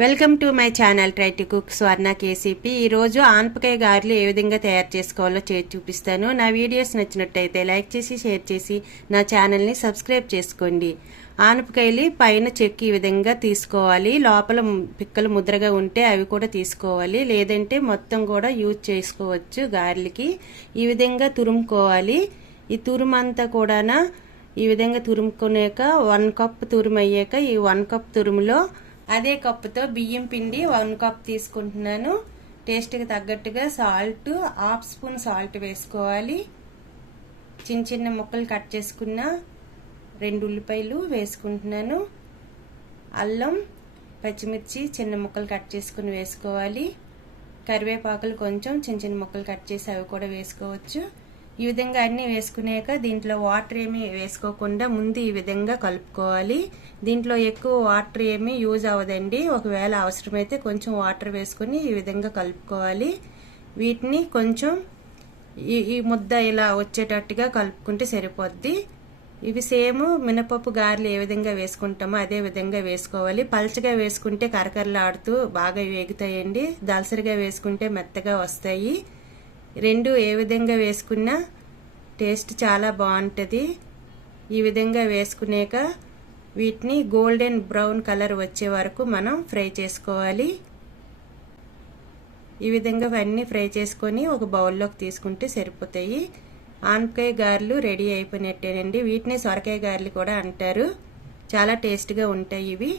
Welcome to my channel try to cook Swarna KCP. ఈరోజు ఆనపకాయ గారెలు ఏ విధంగా తయారు చేసుకోవాలో చూపిస్తాను. నా వీడియోస్ నచ్చినట్టయితే లైక్ చేసి షేర్ చేసి నా ఛానల్ని సబ్స్క్రైబ్ చేసుకోండి. ఆనపకాయలు పైన చెక్కు ఈ విధంగా తీసుకోవాలి. లోపల పిక్కలు ముద్రగా ఉంటే అవి కూడా తీసుకోవాలి, లేదంటే మొత్తం కూడా యూజ్ చేసుకోవచ్చు గారెలకి. ఈ విధంగా తురుముకోవాలి. ఈ తురుమంతా కూడా ఈ విధంగా తురుముకునేక 1 కప్ తురుము అయ్యాక ఈ 1 కప్ తురుములో అదే కప్పుతో బియ్యం పిండి 1 కప్ తీసుకుంటున్నాను. టేస్ట్కి తగ్గట్టుగా సాల్ట్ 1/2 స్పూన్ సాల్ట్ వేసుకోవాలి. చిన్న చిన్న ముక్కలు కట్ చేసుకున్న 2 ఉల్లిపాయలు వేసుకుంటున్నాను. అల్లం పచ్చిమిర్చి చిన్న ముక్కలు కట్ చేసుకుని వేసుకోవాలి. కరివేపాకులు కొంచెం చిన్న చిన్న ముక్కలు కట్ చేసి అవి కూడా వేసుకోవచ్చు. ఈ విధంగా అన్నీ వేసుకునేక దీంట్లో వాటర్ ఏమీ వేసుకోకుండా ముందు ఈ విధంగా కలుపుకోవాలి. దీంట్లో ఎక్కువ వాటర్ ఏమీ యూజ్ అవ్వదండి. ఒకవేళ అవసరమైతే కొంచెం వాటర్ వేసుకుని ఈ విధంగా కలుపుకోవాలి. వీటిని కొంచెం ఈ ముద్ద ఇలా వచ్చేటట్టుగా కలుపుకుంటే సరిపోద్ది. ఇవి సేమ్ మినపప్పు గారెలు ఏ విధంగా వేసుకుంటామో అదే విధంగా వేసుకోవాలి. పల్చగా వేసుకుంటే కరకరలాడుతూ బాగా వేగుతాయండి. దలసరిగా వేసుకుంటే మెత్తగా వస్తాయి. రెండు ఏ విధంగా వేసుకున్నా టేస్ట్ చాలా బాగుంటుంది. ఈ విధంగా వేసుకునేక వీటిని గోల్డెన్ బ్రౌన్ కలర్ వచ్చే వరకు మనం ఫ్రై చేసుకోవాలి. ఈ విధంగా అన్నీ ఫ్రై చేసుకొని ఒక బౌల్లోకి తీసుకుంటే సరిపోతాయి. ఆనపకాయ గారెలు రెడీ అయిపోయినట్టేనండి. వీటిని సొరకాయ గారెలు కూడా అంటారు. చాలా టేస్ట్గా ఉంటాయి ఇవి.